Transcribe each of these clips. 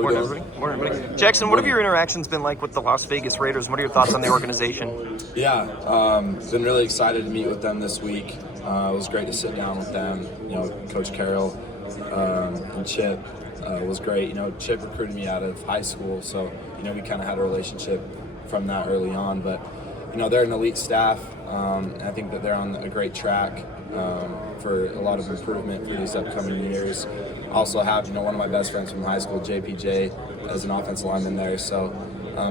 Morning, everybody. Jaxon, what have your interactions been like with the Las Vegas Raiders? What are your thoughts on the organization? Yeah, been really excited to meet with them this week. It was great to sit down with them. Coach Carroll and Chip was great. Chip recruited me out of high school, so we kind of had a relationship from that early on. But they're an elite staff, and I think that they're on a great track for a lot of improvement for these upcoming years. I also have one of my best friends from high school, JPJ, as an offensive lineman there. So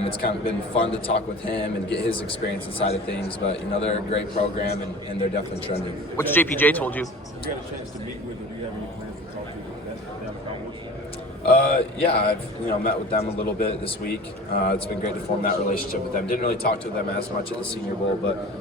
it's kind of been fun to talk with him and get his experience inside of things. But they're a great program, and they're definitely trending. What's JPJ told you? You got a chance to meet with them. Do you have any plans to talk to them about? Yeah, I've met with them a little bit this week. It's been great to form that relationship with them. Didn't really talk to them as much at the Senior Bowl, but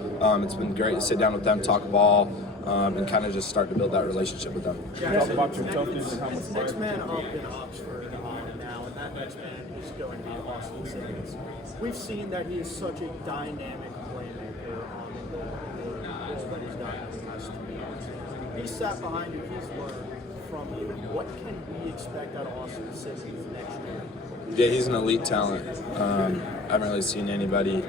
it's been great to sit down with them, talk ball, and kind of just start to build that relationship with them. Talk about your toughness and how much Next man up in Oxford now, and that next man is going to be Austin Simmons. We've seen that he is such a dynamic playmaker in the role that he's done in the last 2 years. He sat behind you, he's learned from you. What can we expect out of Austin Simmons next year? Yeah, he's an elite talent. I haven't really seen anybody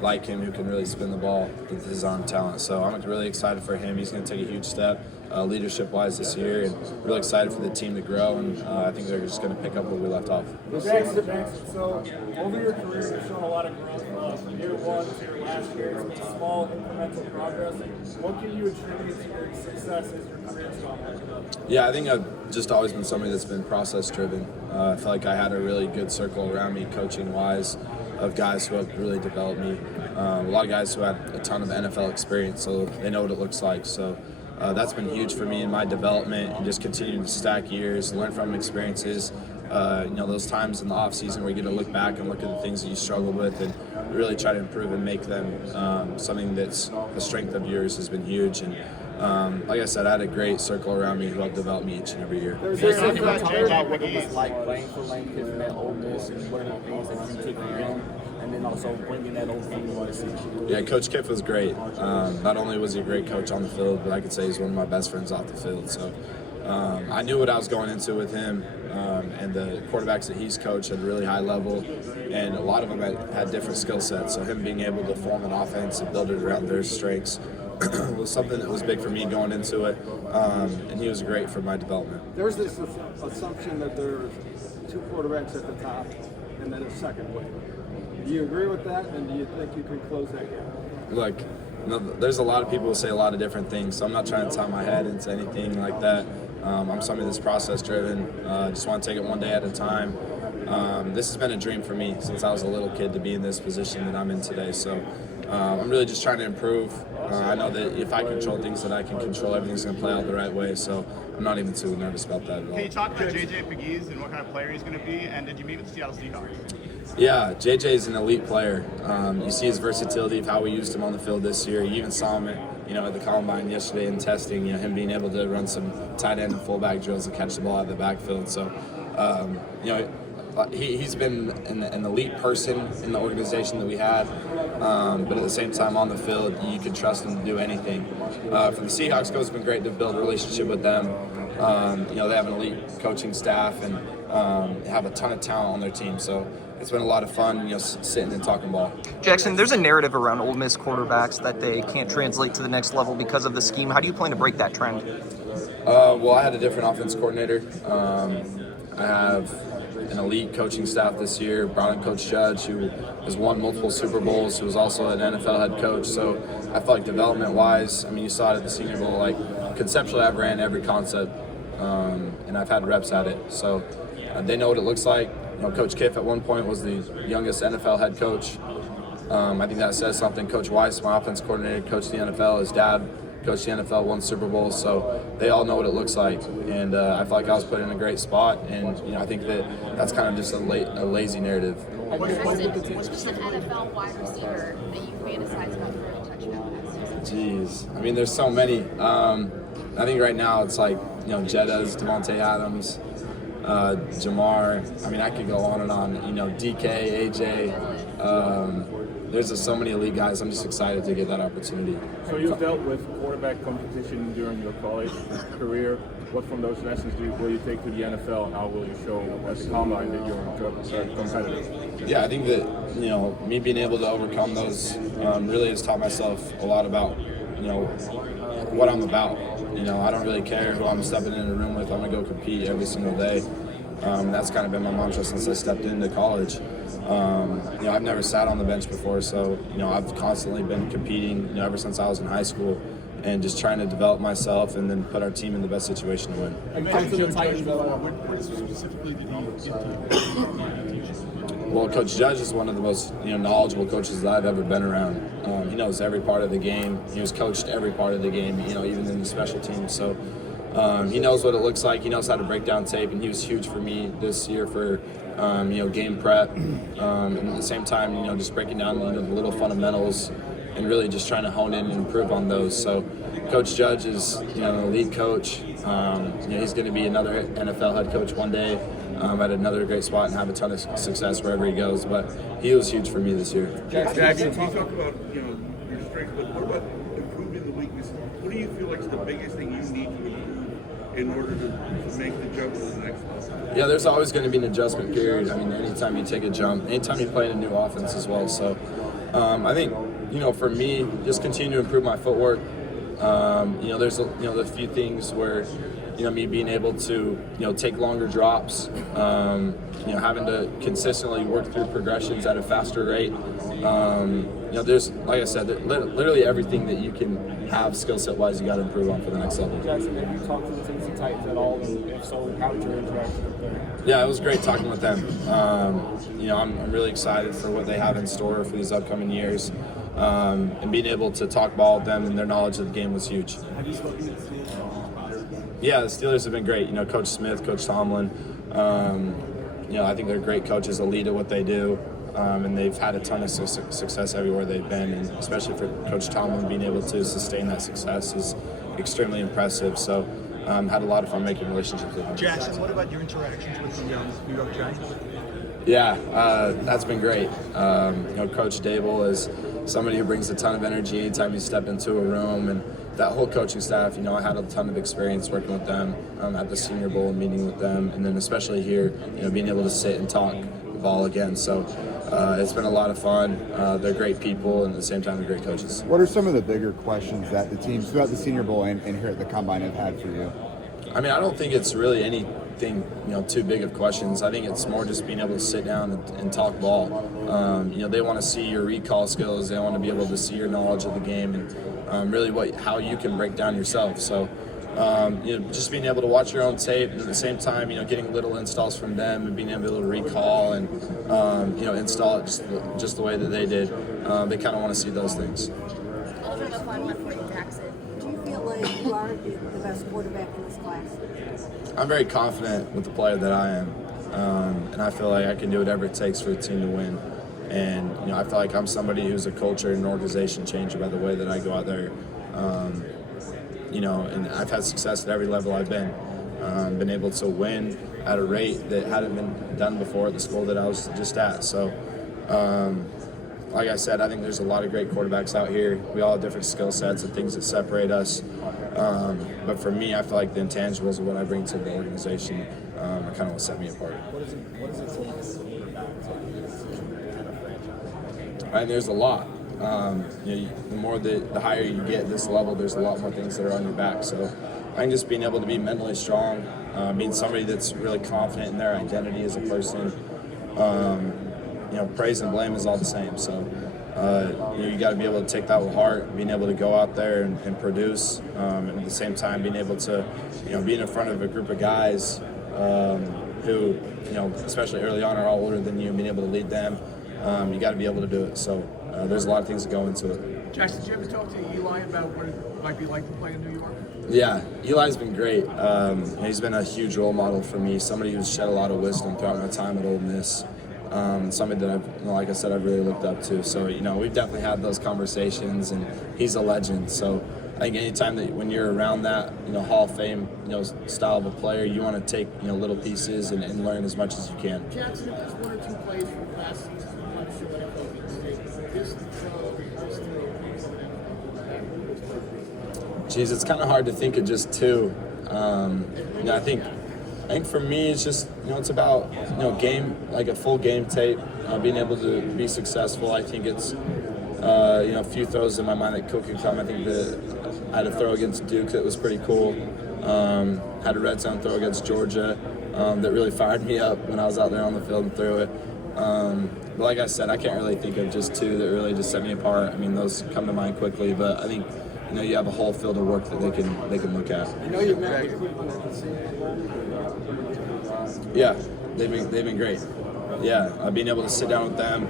like him who can really spin the ball with his arm talent. So I'm really excited for him. He's going to take a huge step leadership-wise this year, and really excited for the team to grow. And I think they're just going to pick up where we left off. Jaxon, so over your career, you've shown a lot of growth from year one to your last year. It's been small, incremental progress. What can you attribute to your success as your career's gone on? Yeah, I think I've just always been somebody that's been process-driven. I feel like I had a really good circle around me, coaching-wise, of guys who have really developed me. A lot of guys who had a ton of NFL experience, so they know what it looks like. So that's been huge for me in my development, and just continuing to stack years, learn from experiences. Those times in the off season where you get to look back and look at the things that you struggled with and really try to improve and make them something that's a strength of yours has been huge. And like I said, I had a great circle around me who helped develop me each and every year. Talk about what it was like playing for Lane Kiffin at Ole Miss and what are the things that you took from him, and then also bringing that over from the USC. Yeah, Coach Kiff was great. Not only was he a great coach on the field, but I could say he's one of my best friends off the field. So I knew what I was going into with him, and the quarterbacks that he's coached at a really high level, and a lot of them had different skill sets. So him being able to form an offense and build it around their strengths was something that was big for me going into it, and he was great for my development. There's this assumption that there's two quarterbacks at the top and then a second wave. Do you agree with that, and do you think you can close that gap? Look, there's a lot of people who say a lot of different things, so I'm not trying to tie my head into anything like that. I'm somebody that's process-driven. Just want to take it one day at a time. This has been a dream for me since I was a little kid to be in this position that I'm in today. So I'm really just trying to improve. I know that if I control things that I can control, everything's going to play out the right way. So I'm not even too nervous about that at all. Can you talk about J.J. Pegues and what kind of player he's going to be? And did you meet with the Seattle Seahawks? Yeah, JJ is an elite player. You see his versatility of how we used him on the field this year. You even saw him at the combine yesterday in testing. Him being able to run some tight end and fullback drills and catch the ball out of the backfield. So, he's been an elite person in the organization that we had. But at the same time, on the field, you can trust him to do anything. For the Seahawks, it's been great to build a relationship with them. They have an elite coaching staff and have a ton of talent on their team. So it's been a lot of fun, sitting and talking ball. Jaxon, there's a narrative around Ole Miss quarterbacks that they can't translate to the next level because of the scheme. How do you plan to break that trend? Well, I had a different offense coordinator. I have an elite coaching staff this year. Brought in Coach Judge, who has won multiple Super Bowls, who was also an NFL head coach. So I feel like development-wise, you saw it at the Senior Bowl, conceptually I've ran every concept, and I've had reps at it. So they know what it looks like. Coach Kiff at one point was the youngest NFL head coach. I think that says something. Coach Weiss, my offense coordinator, coached the NFL. His dad coached the NFL, won Super Bowls, so they all know what it looks like. And I feel like I was put in a great spot, and I think that's kind of just a lazy narrative. What's just an NFL wide receiver that you fantasize about throwing a touchdown pass? Jeez, there's so many. I think right now it's like Jetta's, Devontae Adams, Jamar. I could go on and on. DK, AJ. There's just so many elite guys. I'm just excited to get that opportunity. So you dealt with quarterback competition during your college career. What from those lessons will you take to the NFL? How will you show at the combine that you're competitive? Yeah, I think that, you know, me being able to overcome those really has taught myself a lot about, you know, what I'm about. You know, I don't really care who I'm stepping in a room with. I'm going to go compete every single day. That's kind of been my mantra since I stepped into college. You know, I've never sat on the bench before, so, you know, I've constantly been competing, you know, ever since I was in high school, and just trying to develop myself and then put our team in the best situation to win. I mentioned Joe Judge before. What specifically did he teach? Well, Coach Judge is one of the most, you know, knowledgeable coaches that I've ever been around. He knows every part of the game. He was coached every part of the game, you know, even in the special teams. So he knows what it looks like. He knows how to break down tape, and he was huge for me this year for, you know, game prep. And at the same time, you know, just breaking down, you know, the little fundamentals and really just trying to hone in and improve on those. So Coach Judge is, you know, an elite coach. You know, he's going to be another NFL head coach one day at another great spot and have a ton of success wherever he goes. But he was huge for me this year. Jaxon, you talk about, you know, your strengths, but what about improving the weaknesses? What do you feel like is the biggest thing you need to improve in order to make the jump to the next level? Yeah, there's always going to be an adjustment period. I mean, anytime you take a jump, anytime you play in a new offense as well. So I think, you know, for me, just continue to improve my footwork. You know, there's a few things where, you know, me being able to, you know, take longer drops, you know, having to consistently work through progressions at a faster rate. You know, there's, like I said, literally everything that you can have skill set wise, you got to improve on for the next level. Jaxon, have you talked to the Tennessee Titans at all? And if so, how did your interaction with them? Yeah, it was great talking with them. You know, I'm really excited for what they have in store for these upcoming years. And being able to talk ball with them and their knowledge of the game was huge. Have you spoken to the Steelers? Yeah, the Steelers have been great. You know, Coach Smith, Coach Tomlin. You know, I think they're great coaches, a lead at what they do, and they've had a ton of success everywhere they've been. And especially for Coach Tomlin, being able to sustain that success is extremely impressive. So, had a lot of fun making relationships with them. Jaxon, what about your interactions with the New York Giants? Yeah, that's been great. You know, Coach Dable is somebody who brings a ton of energy anytime you step into a room, and that whole coaching staff, you know, I had a ton of experience working with them at the Senior Bowl and meeting with them, and then especially here, you know, being able to sit and talk ball again. So it's been a lot of fun. They're great people, and at the same time, they're great coaches. What are some of the bigger questions that the teams throughout the Senior Bowl and here at the Combine have had for you? I mean, I don't think it's really anything, you know, too big of questions. I think it's more just being able to sit down and talk ball. You know, they want to see your recall skills. They want to be able to see your knowledge of the game and really how you can break down yourself. So, you know, just being able to watch your own tape and at the same time, you know, getting little installs from them and being able to recall and, you know, install it just the way that they did. They kind of want to see those things. Over the fun one for you, Jaxon. Do you feel like you are the best quarterback in this class? I'm very confident with the player that I am, and I feel like I can do whatever it takes for the team to win. And you know, I feel like I'm somebody who's a culture and organization changer by the way that I go out there. You know, and I've had success at every level I've been able to win at a rate that hadn't been done before at the school that I was just at. So, like I said, I think there's a lot of great quarterbacks out here. We all have different skill sets and things that separate us. But for me, I feel like the intangibles of what I bring to the organization are kind of what set me apart. What does it take as a quarterback to be in a position in a franchise? And there's a lot. You know, the higher you get this level, there's a lot more things that are on your back. So I think just being able to be mentally strong, being somebody that's really confident in their identity as a person. You know, praise and blame is all the same. So you know, you got to be able to take that with heart, being able to go out there and produce, and at the same time being able to, you know, being in front of a group of guys who, you know, especially early on are all older than you, and being able to lead them. You got to be able to do it. So there's a lot of things that go into it. Jaxon, did you ever talk to Eli about what it might be like to play in New York? Yeah, Eli's been great. He's been a huge role model for me, somebody who's shed a lot of wisdom throughout my time at Ole Miss. Something that I've, you know, like I said, I've really looked up to. So, you know, we've definitely had those conversations, and he's a legend. So I think anytime that when you're around that, you know, Hall of Fame, you know, style of a player, you want to take, you know, little pieces and learn as much as you can. Jaxon, if there's one or two plays from last season, I'm not sure what I felt this Geez, it's kind of hard to think of just two. I think for me, it's just, it's about, game, like a full game tape, being able to be successful. I think it's, a few throws in my mind that could come. I think that I had a throw against Duke that was pretty cool. Had a red zone throw against Georgia that really fired me up when I was out there on the field and threw it. But like I said, I can't really think of just two that really just set me apart. I mean, those come to mind quickly, but I think, you have a whole field of work that they can look at. You met with Cleveland at the Senior Bowl. Yeah, they've been great. Yeah, being able to sit down with them,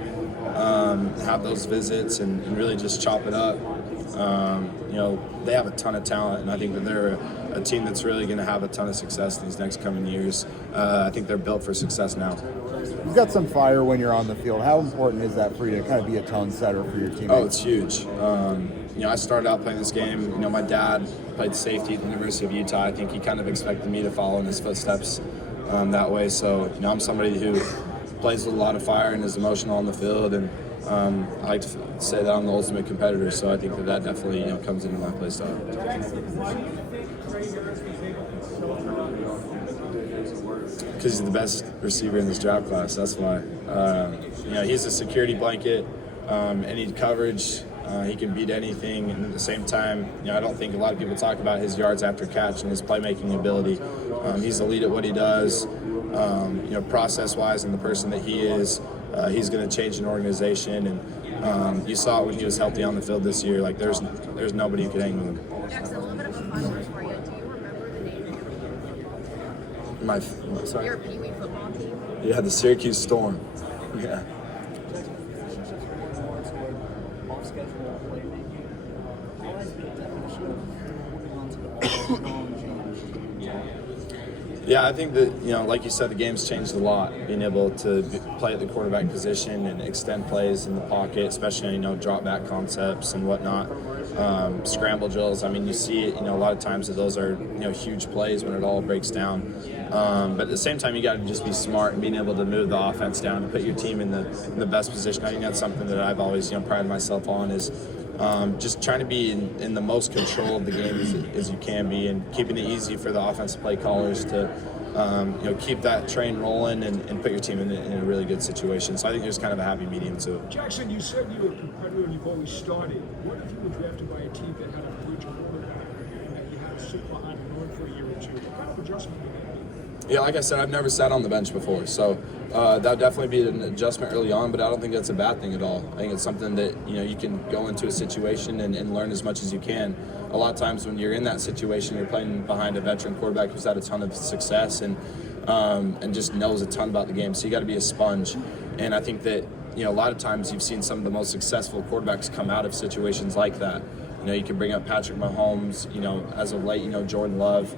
have those visits, and really just chop it up. They have a ton of talent, and I think that they're a team that's really going to have a ton of success in these next coming years. I think they're built for success now. You've got some fire when you're on the field. How important is that for you to kind of be a tone setter for your teammates? Oh, it's huge. I started out playing this game. My dad played safety at the University of Utah. I think he kind of expected me to follow in his footsteps that way. So, I'm somebody who plays with a lot of fire and is emotional on the field, and I like to say that I'm the ultimate competitor. So I think that definitely comes into my play style. Because he's the best receiver in this draft class. That's why. He's a security blanket. Any coverage, he can beat anything. And at the same time, I don't think a lot of people talk about his yards after catch and his playmaking ability. He's elite at what he does. Process-wise, and the person that he is, he's going to change an organization. And you saw it when he was healthy on the field this year. Like there's nobody who could hang with him. Jaxon, a little bit of a fun one for you. Do you remember the name of your Pee Wee football team? Yeah, the Syracuse Storm. Yeah. Off-schedule playmaking. How has the definition of holding on to the ball changed? Yeah, I think that, like you said, the game's changed a lot. Being able to play at the quarterback position and extend plays in the pocket, especially, drop back concepts and whatnot. Scramble drills, you see it, a lot of times that those are, huge plays when it all breaks down. But at the same time, you got to just be smart and being able to move the offense down and put your team in the best position. I think that's something that I've always, prided myself on is just trying to be in the most control of the game as you can be, and keeping it easy for the offensive play callers to keep that train rolling and put your team in a really good situation. So I think there's kind of a happy medium to it. Jaxon, you said you were a competitor and you've always started. What if you were drafted by a team that had a bridge quarterback and that you had to sit behind and learn for a year or two? What kind of adjustment would that be? Yeah, like I said, I've never sat on the bench before, so that would definitely be an adjustment early on, but I don't think that's a bad thing at all. I think it's something that, you can go into a situation and learn as much as you can. A lot of times when you're in that situation, you're playing behind a veteran quarterback who's had a ton of success and just knows a ton about the game, so you got to be a sponge. And I think that, a lot of times you've seen some of the most successful quarterbacks come out of situations like that. You can bring up Patrick Mahomes, as of late, Jordan Love.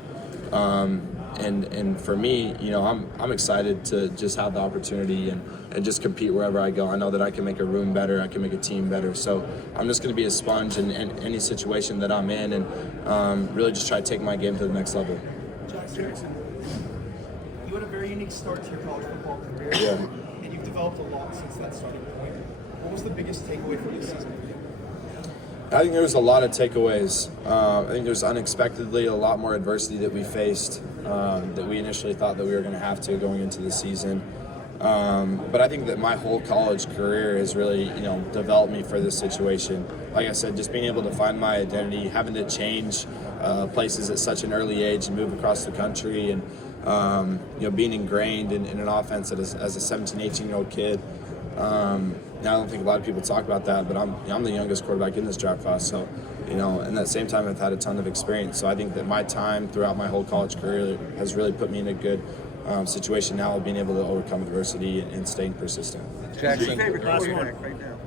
And for me, I'm excited to just have the opportunity and just compete wherever I go. I know that I can make a room better, I can make a team better. So I'm just going to be a sponge in any situation that I'm in and really just try to take my game to the next level. Jaxon, you had a very unique start to your college football career, and you've developed a lot since that starting point. What was the biggest takeaway from this season? I think there's a lot of takeaways. I think there's unexpectedly a lot more adversity that we faced that we initially thought that we were going to have to going into the season. But I think that my whole college career has really, developed me for this situation. Like I said, just being able to find my identity, having to change places at such an early age and move across the country, and being ingrained in an offense as a 17, 18-year-old kid. I don't think a lot of people talk about that, but I'm the youngest quarterback in this draft class, so and at the same time I've had a ton of experience. So I think that my time throughout my whole college career has really put me in a good situation now of being able to overcome adversity and staying persistent. Jaxon, who's your favorite quarterback right now?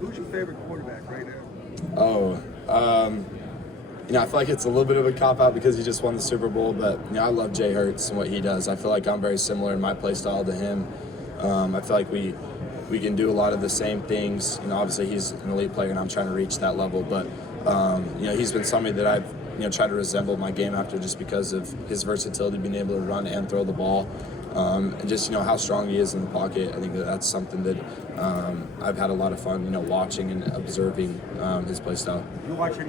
Who's your favorite quarterback right now? I feel like it's a little bit of a cop-out because he just won the Super Bowl, but I love Jay Hurts and what he does. I feel like I'm very similar in my play style to him. I feel like we can do a lot of the same things. Obviously he's an elite player and I'm trying to reach that level, but he's been somebody that I've tried to resemble my game after just because of his versatility, being able to run and throw the ball, and just how strong he is in the pocket. I think that's something that I've had a lot of fun watching and observing his play style.